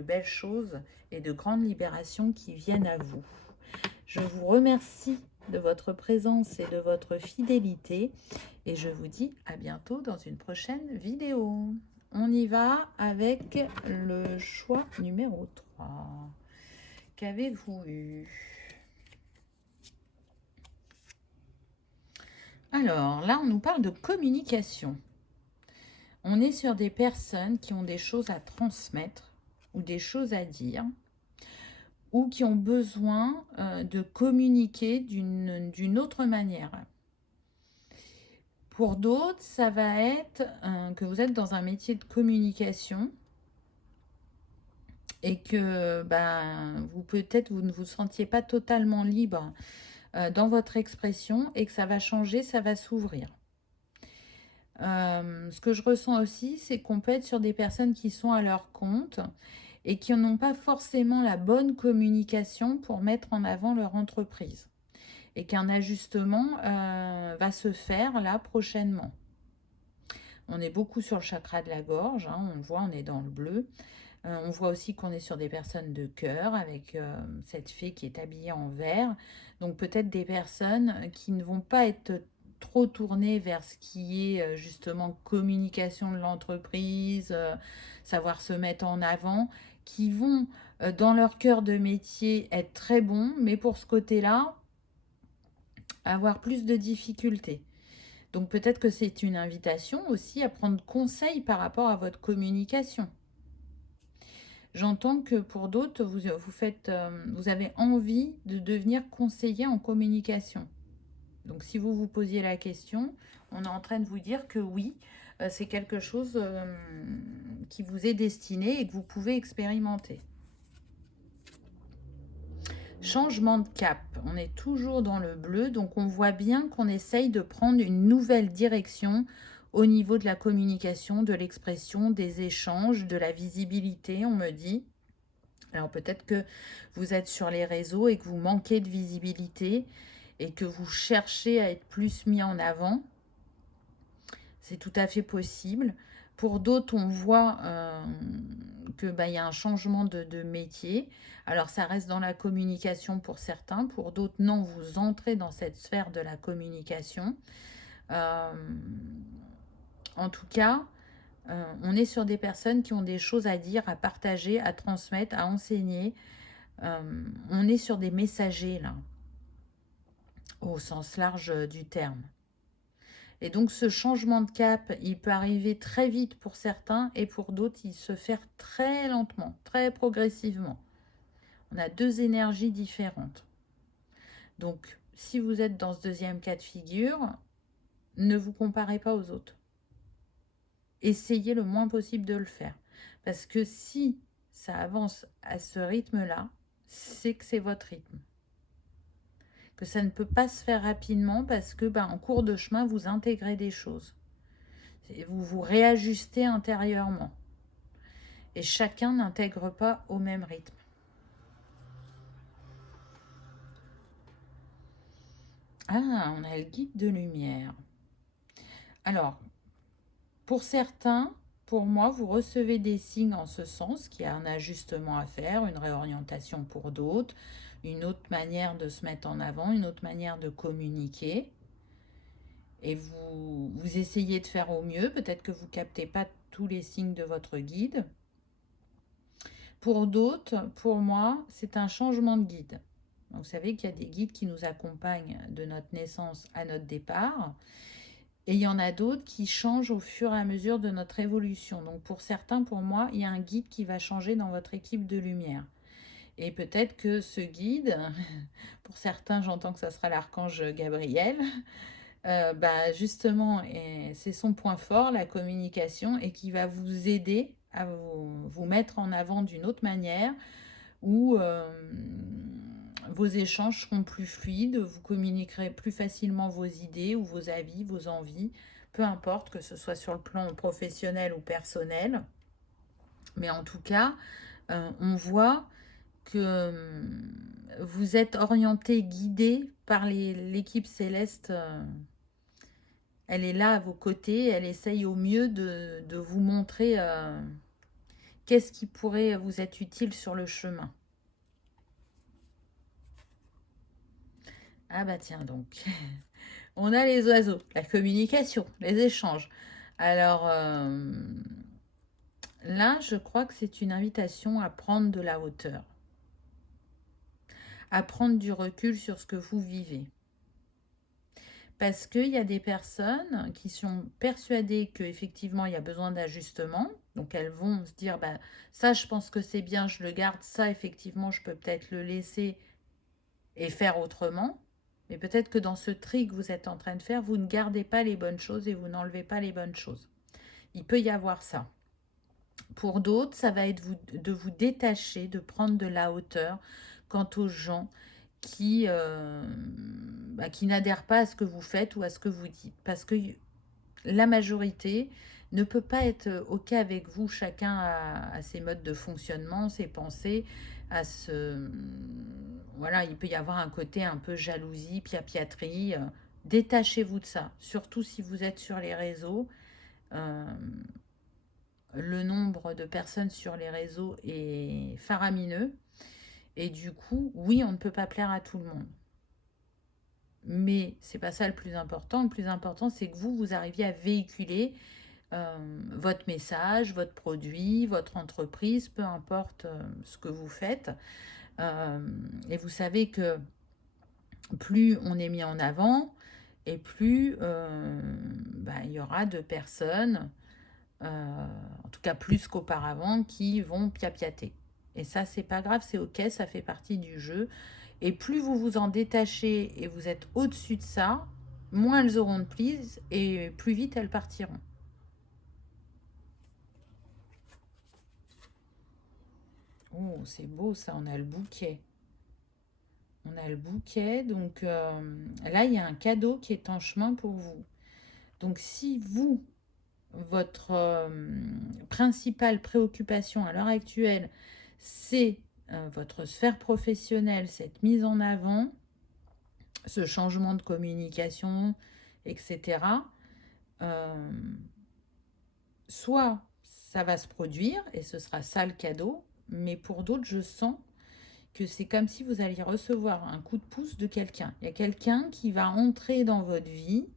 belles choses et de grandes libérations qui viennent à vous. Je vous remercie de votre présence et de votre fidélité et je vous dis à bientôt dans une prochaine vidéo. On y va avec le choix numéro 3. Qu'avez-vous eu? Alors là, on nous parle de communication. On est sur des personnes qui ont des choses à transmettre ou des choses à dire ou qui ont besoin de communiquer d'une autre manière. Pour d'autres, ça va être que vous êtes dans un métier de communication et que peut-être vous ne vous sentiez pas totalement libre dans votre expression et que ça va changer, ça va s'ouvrir. Ce que je ressens aussi, c'est qu'on peut être sur des personnes qui sont à leur compte et qui n'ont pas forcément la bonne communication pour mettre en avant leur entreprise. Et qu'un ajustement va se faire là prochainement. On est beaucoup sur le chakra de la gorge, hein, on le voit, on est dans le bleu. On voit aussi qu'on est sur des personnes de cœur avec cette fée qui est habillée en vert. Donc peut-être des personnes qui ne vont pas être trop tournées vers ce qui est justement communication de l'entreprise, savoir se mettre en avant, qui vont dans leur cœur de métier être très bons, mais pour ce côté-là, avoir plus de difficultés. Donc peut-être que c'est une invitation aussi à prendre conseil par rapport à votre communication. J'entends que pour d'autres, vous avez envie de devenir conseiller en communication. Donc si vous vous posiez la question, on est en train de vous dire que oui, c'est quelque chose qui vous est destiné et que vous pouvez expérimenter. Changement de cap, on est toujours dans le bleu, donc on voit bien qu'on essaye de prendre une nouvelle direction au niveau de la communication, de l'expression, des échanges, de la visibilité, on me dit. Alors peut-être que vous êtes sur les réseaux et que vous manquez de visibilité et que vous cherchez à être plus mis en avant. C'est tout à fait possible. Pour d'autres, on voit qu'il y a un changement de métier. Alors ça reste dans la communication pour certains. Pour d'autres, non, vous entrez dans cette sphère de la communication. En tout cas, on est sur des personnes qui ont des choses à dire, à partager, à transmettre, à enseigner. On est sur des messagers, là, au sens large du terme. Et donc, ce changement de cap, il peut arriver très vite pour certains et pour d'autres, il se fait très lentement, très progressivement. On a deux énergies différentes. Donc, si vous êtes dans ce deuxième cas de figure, ne vous comparez pas aux autres. Essayez le moins possible de le faire. Parce que si ça avance à ce rythme-là, c'est que c'est votre rythme. Que ça ne peut pas se faire rapidement parce que en cours de chemin, vous intégrez des choses. Et vous vous réajustez intérieurement. Et chacun n'intègre pas au même rythme. Ah, on a le guide de lumière. Alors, pour certains, pour moi, vous recevez des signes en ce sens, qu'il y a un ajustement à faire, une réorientation pour d'autres, une autre manière de se mettre en avant, une autre manière de communiquer. Et vous essayez de faire au mieux. Peut-être que vous ne captez pas tous les signes de votre guide. Pour d'autres, pour moi, c'est un changement de guide. Donc, vous savez qu'il y a des guides qui nous accompagnent de notre naissance à notre départ. Et il y en a d'autres qui changent au fur et à mesure de notre évolution. Donc pour certains, pour moi, il y a un guide qui va changer dans votre équipe de lumière. Et peut-être que ce guide, pour certains, j'entends que ça sera l'archange Gabriel, justement, c'est son point fort, la communication, et qui va vous aider à vous mettre en avant d'une autre manière, où vos échanges seront plus fluides, vous communiquerez plus facilement vos idées ou vos avis, vos envies, peu importe que ce soit sur le plan professionnel ou personnel. Mais en tout cas, on voit que vous êtes orienté, guidé par l'équipe céleste. Elle est là à vos côtés, elle essaye au mieux de vous montrer qu'est-ce qui pourrait vous être utile sur le chemin. Ah bah tiens donc, on a les oiseaux, la communication, les échanges. Alors là, je crois que c'est une invitation à prendre de la hauteur, à prendre du recul sur ce que vous vivez. Parce qu'il y a des personnes qui sont persuadées qu'effectivement, il y a besoin d'ajustement. Donc, elles vont se dire, ça, je pense que c'est bien, je le garde. Ça, effectivement, je peux peut-être le laisser et faire autrement. Mais peut-être que dans ce tri que vous êtes en train de faire, vous ne gardez pas les bonnes choses et vous n'enlevez pas les bonnes choses. Il peut y avoir ça. Pour d'autres, ça va être de vous détacher, de prendre de la hauteur quant aux gens qui n'adhèrent pas à ce que vous faites ou à ce que vous dites. Parce que la majorité ne peut pas être OK avec vous. Chacun a ses modes de fonctionnement, ses pensées, voilà, il peut y avoir un côté un peu jalousie, piapiaterie. Détachez-vous de ça. Surtout si vous êtes sur les réseaux. Le nombre de personnes sur les réseaux est faramineux. Et du coup, oui, on ne peut pas plaire à tout le monde. Mais c'est pas ça le plus important. Le plus important, c'est que vous arriviez à véhiculer votre message, votre produit, votre entreprise, peu importe ce que vous faites. Et vous savez que plus on est mis en avant, et plus il y aura de personnes, en tout cas plus qu'auparavant, qui vont piapiater. Et ça, c'est pas grave, c'est ok, ça fait partie du jeu. Et plus vous vous en détachez et vous êtes au-dessus de ça, moins elles auront de prise et plus vite elles partiront. Oh, c'est beau ça, on a le bouquet. On a le bouquet, donc là, il y a un cadeau qui est en chemin pour vous. Donc si vous, votre principale préoccupation à l'heure actuelle, c'est votre sphère professionnelle, cette mise en avant, ce changement de communication, etc., soit ça va se produire et ce sera ça le cadeau, mais pour d'autres, je sens que c'est comme si vous alliez recevoir un coup de pouce de quelqu'un. Il y a quelqu'un qui va entrer dans votre vie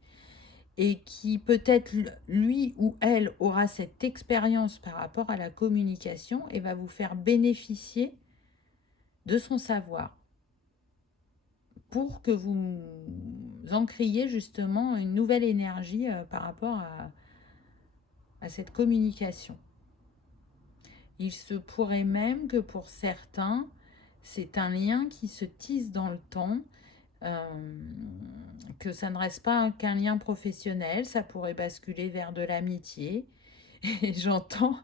et qui peut-être lui ou elle aura cette expérience par rapport à la communication et va vous faire bénéficier de son savoir pour que vous encriez justement une nouvelle énergie par rapport à cette communication. Il se pourrait même que pour certains, c'est un lien qui se tisse dans le temps, que ça ne reste pas qu'un lien professionnel, ça pourrait basculer vers de l'amitié. Et j'entends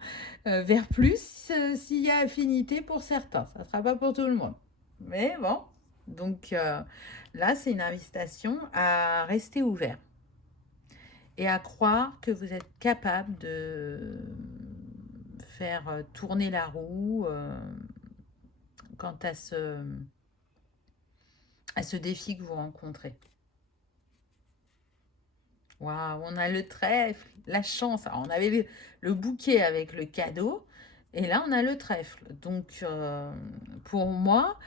vers plus s'il y a affinité pour certains. Ça ne sera pas pour tout le monde. Mais bon, donc là, c'est une invitation à rester ouvert. et à croire que vous êtes capable de faire tourner la roue quant à ce défi que vous rencontrez. Waouh, on a le trèfle, la chance. Alors, on avait le bouquet avec le cadeau, et là, on a le trèfle. Donc, pour moi,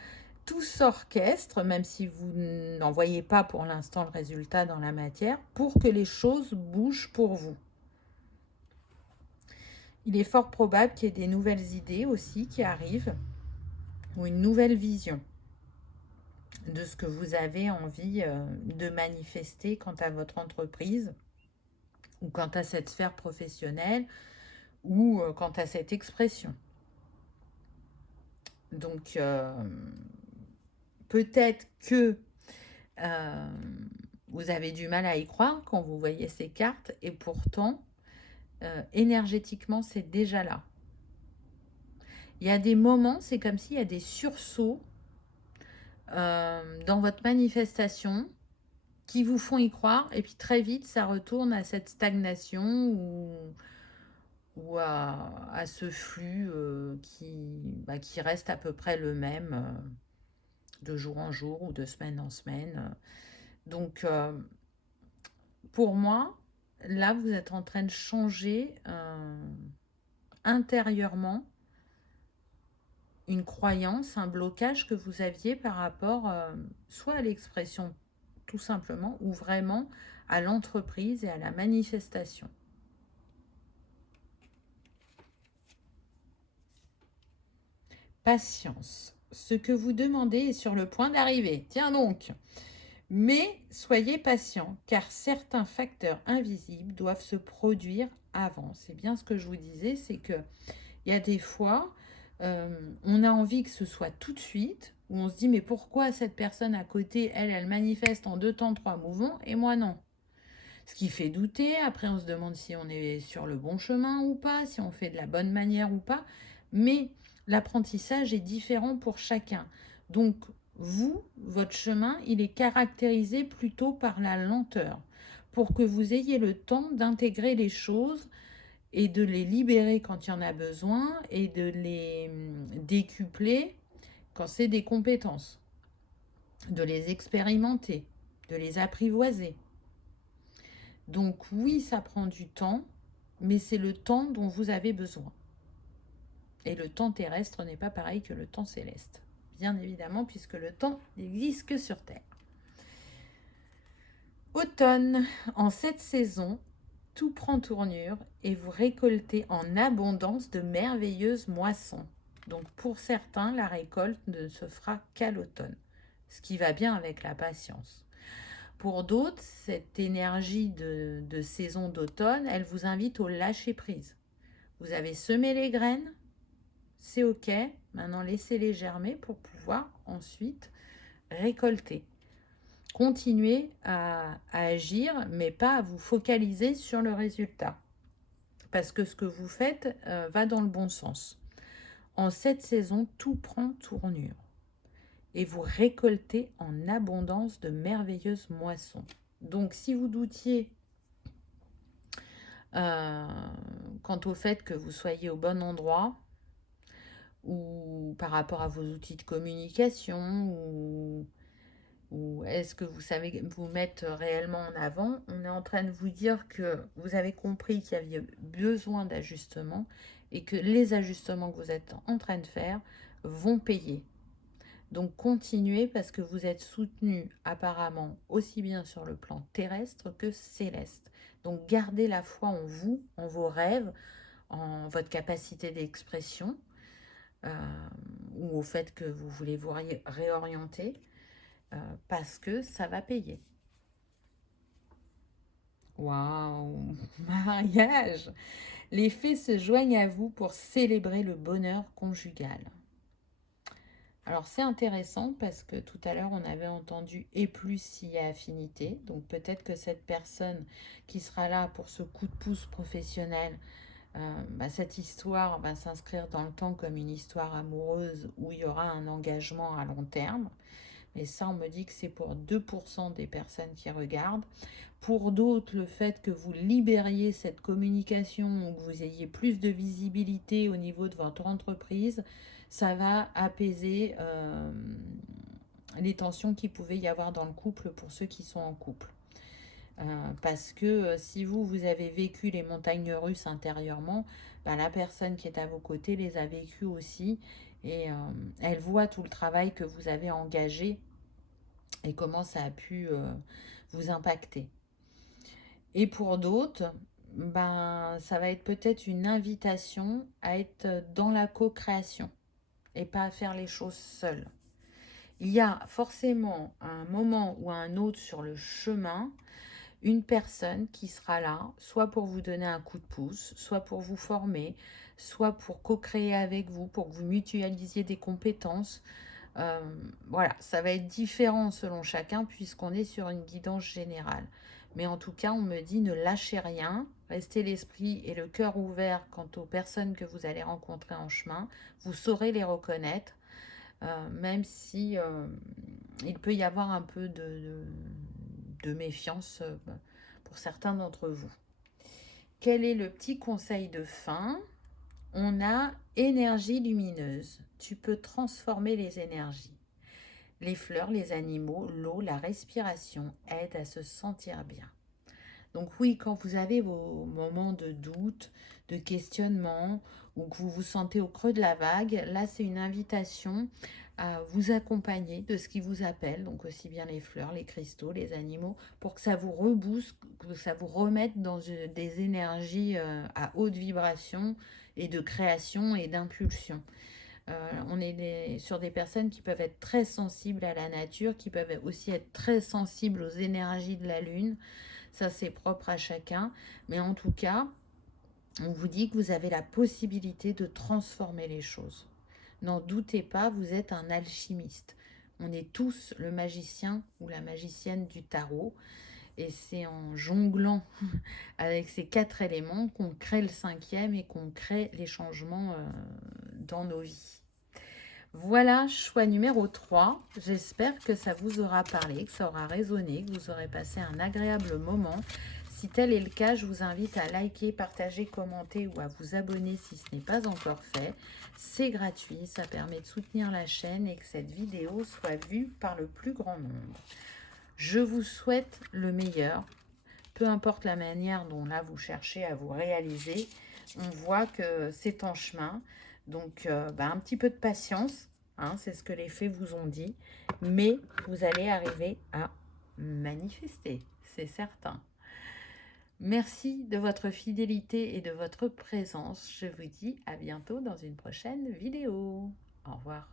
tout s'orchestre, même si vous n'en voyez pas pour l'instant le résultat dans la matière, pour que les choses bougent pour vous. Il est fort probable qu'il y ait des nouvelles idées aussi qui arrivent, ou une nouvelle vision de ce que vous avez envie de manifester quant à votre entreprise, ou quant à cette sphère professionnelle, ou quant à cette expression. Donc, peut-être que vous avez du mal à y croire quand vous voyez ces cartes, et pourtant, énergétiquement, c'est déjà là. Il y a des moments, c'est comme s'il y a des sursauts dans votre manifestation qui vous font y croire, et puis très vite, ça retourne à cette stagnation ou à ce flux qui reste à peu près le même de jour en jour ou de semaine en semaine. Donc, pour moi, là, vous êtes en train de changer intérieurement une croyance, un blocage que vous aviez par rapport soit à l'expression tout simplement, ou vraiment à l'entreprise et à la manifestation. Patience. Ce que vous demandez est sur le point d'arriver. Tiens donc. Mais soyez patient, car certains facteurs invisibles doivent se produire avant. C'est bien ce que je vous disais, c'est que il y a des fois, on a envie que ce soit tout de suite, où on se dit, mais pourquoi cette personne à côté, elle manifeste en 2 temps, 3 mouvements, et moi non? Ce qui fait douter. Après, on se demande si on est sur le bon chemin ou pas, si on fait de la bonne manière ou pas. Mais l'apprentissage est différent pour chacun. Donc, vous, votre chemin, il est caractérisé plutôt par la lenteur, pour que vous ayez le temps d'intégrer les choses et de les libérer quand il y en a besoin, et de les décupler quand c'est des compétences, de les expérimenter, de les apprivoiser. Donc oui, ça prend du temps, mais c'est le temps dont vous avez besoin. Et le temps terrestre n'est pas pareil que le temps céleste, bien évidemment, puisque le temps n'existe que sur Terre. Automne, en cette saison, tout prend tournure et vous récoltez en abondance de merveilleuses moissons. Donc pour certains, la récolte ne se fera qu'à l'automne, ce qui va bien avec la patience. Pour d'autres, cette énergie de saison d'automne, elle vous invite au lâcher-prise. Vous avez semé les graines, c'est ok, maintenant laissez-les germer pour pouvoir ensuite récolter. Continuez à agir, mais pas à vous focaliser sur le résultat, parce que ce que vous faites va dans le bon sens. En cette saison, tout prend tournure et vous récoltez en abondance de merveilleuses moissons. Donc, si vous doutiez quant au fait que vous soyez au bon endroit, ou par rapport à vos outils de communication, ou est-ce que vous savez vous mettre réellement en avant, on est en train de vous dire que vous avez compris qu'il y avait besoin d'ajustements et que les ajustements que vous êtes en train de faire vont payer. Donc continuez, parce que vous êtes soutenu apparemment aussi bien sur le plan terrestre que céleste. Donc gardez la foi en vous, en vos rêves, en votre capacité d'expression, ou au fait que vous voulez vous réorienter, parce que ça va payer. Waouh, mariage! Les fées se joignent à vous pour célébrer le bonheur conjugal. Alors c'est intéressant parce que tout à l'heure on avait entendu et plus s'il y a affinité. Donc peut-être que cette personne qui sera là pour ce coup de pouce professionnel, cette histoire va s'inscrire dans le temps comme une histoire amoureuse où il y aura un engagement à long terme. Mais ça, on me dit que c'est pour 2% des personnes qui regardent. Pour d'autres, le fait que vous libériez cette communication ou que vous ayez plus de visibilité au niveau de votre entreprise, ça va apaiser les tensions qu'il pouvait y avoir dans le couple pour ceux qui sont en couple. Parce que si vous avez vécu les montagnes russes intérieurement, bah, la personne qui est à vos côtés les a vécues aussi. Et elle voit tout le travail que vous avez engagé et comment ça a pu vous impacter. Et pour d'autres, ben, ça va être peut-être une invitation à être dans la co-création et pas à faire les choses seules. Il y a forcément un moment ou un autre sur le chemin une personne qui sera là, soit pour vous donner un coup de pouce, soit pour vous former, soit pour co-créer avec vous, pour que vous mutualisiez des compétences. Voilà, ça va être différent selon chacun puisqu'on est sur une guidance générale. Mais en tout cas, on me dit ne lâchez rien, restez l'esprit et le cœur ouvert quant aux personnes que vous allez rencontrer en chemin. Vous saurez les reconnaître, même si il peut y avoir un peu de méfiance pour certains d'entre vous. Quel est le petit conseil de fin? On a énergie lumineuse. Tu peux transformer les énergies. Les fleurs, les animaux, l'eau, la respiration aident à se sentir bien. Donc oui, quand vous avez vos moments de doute, de questionnement, ou que vous vous sentez au creux de la vague, là c'est une invitation à vous accompagner de ce qui vous appelle, donc aussi bien les fleurs, les cristaux, les animaux, pour que ça vous rebooste, que ça vous remette dans des énergies à haute vibration et de création et d'impulsion. On est sur des personnes qui peuvent être très sensibles à la nature, qui peuvent aussi être très sensibles aux énergies de la lune. Ça, c'est propre à chacun. Mais en tout cas, on vous dit que vous avez la possibilité de transformer les choses. N'en doutez pas, vous êtes un alchimiste. On est tous le magicien ou la magicienne du tarot. Et c'est en jonglant avec ces 4 éléments qu'on crée le 5e et qu'on crée les changements dans nos vies. Voilà, choix numéro 3. J'espère que ça vous aura parlé, que ça aura résonné, que vous aurez passé un agréable moment. Si tel est le cas, je vous invite à liker, partager, commenter ou à vous abonner si ce n'est pas encore fait. C'est gratuit, ça permet de soutenir la chaîne et que cette vidéo soit vue par le plus grand nombre. Je vous souhaite le meilleur, peu importe la manière dont là vous cherchez à vous réaliser. On voit que c'est en chemin, donc un petit peu de patience, hein, c'est ce que les fées vous ont dit, mais vous allez arriver à manifester, c'est certain. Merci de votre fidélité et de votre présence. Je vous dis à bientôt dans une prochaine vidéo. Au revoir.